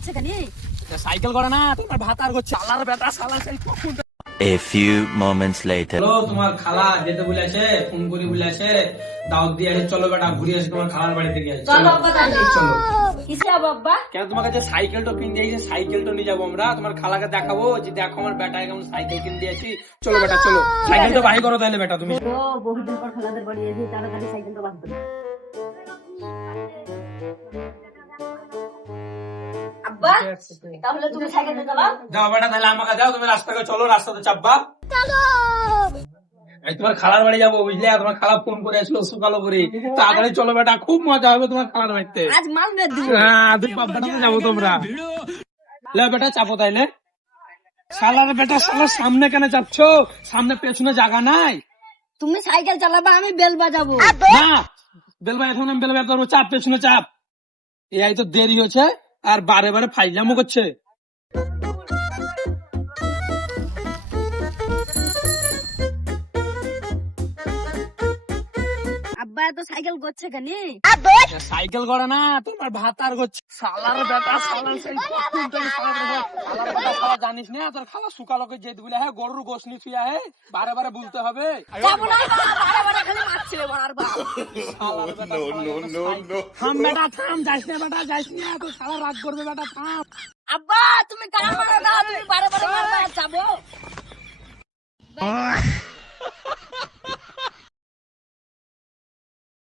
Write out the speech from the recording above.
করছে কেন? সাইকেল করে না তোমার ভাতার করছে আলার বেটা শালা সেই কখন। A few moments later. Hello তোমার খালা যেতে বলেছে, ফোন করে বলেছে দাওয়াত দিয়ে আসে, চলো বেটা ঘুরে আসি তোমার খালার বাড়ি থেকে। চল বাবা তাহলে। চলো। কিসে বাবা? কেন তোমার কাছে সাইকেলটা কিনে দিয়েছে, সাইকেলটা নিয়ে যাবো আমরা, তোমার খালাকে দেখাবো যে দেখো আমার বেটা কেমন সাইকেল কিনে দিয়েছি। চলো বেটা চলো, সাইকেলটা বাহি করো তাহলে বেটা তুমি। ও বহুদিন পর খালাদের বাড়ি এসে তাড়াতাড়ি সাইকেলটা বাঁধতে। আব্বা তাহলে তুমি সাইকেলটা চালাও। যাও বেটা তাহলে আমাকে যাও, তুমি রাস্তাকে চলো, রাস্তাতে চাপবা। এই তোমার খালার বাড়ি যাবো বুঝলে, তোমার খালা ফোন করে আসলো সকাল করে, তাড়াতাড়ি চলো বেটা, খুব মজা হবে তোমার খালার বাড়িতে। আজ মাল মেরে দিব। হ্যাঁ দুই বাপ্পাটাতে যাবো তোমরা। লে বেটা চাপো তাইলে। শালার বেটা শালার সামনে কেন যাচ্ছ? সামনে পেছনে জায়গা নাই। তুমি সাইকেল চালাবা, আমি বেল বাজাবো। না বেলবা, এখন আমি বেলবা করবো, চাপ পেছনে চাপ। এই তো দেরি হচ্ছে আর বারে বারে ফাইলামো করছে। আব্বা এত সাইকেল করছে কেন? সাইকেল করে না তোমার ভাতার করছে শালার বেটা শালার সেই কখন থেকে শালার বেটা খাওয়া জানিস না? তোর খাওয়া শুকালোকে যেত বলে হ্যাঁ গরুর গোশ নি ছুঁয়া হে, বারে বারে বলতে হবে। যাবো না বারে বারে খালি মারছে বারবার। শালার বেটা থাম বেটা থাম, যাইস না বেটা যাইস না, তো শালা রাগ করবে বেটা থাম। আব্বা তুমি কার মারা দাও, তুমি বারে বারে মারবা, যাবো।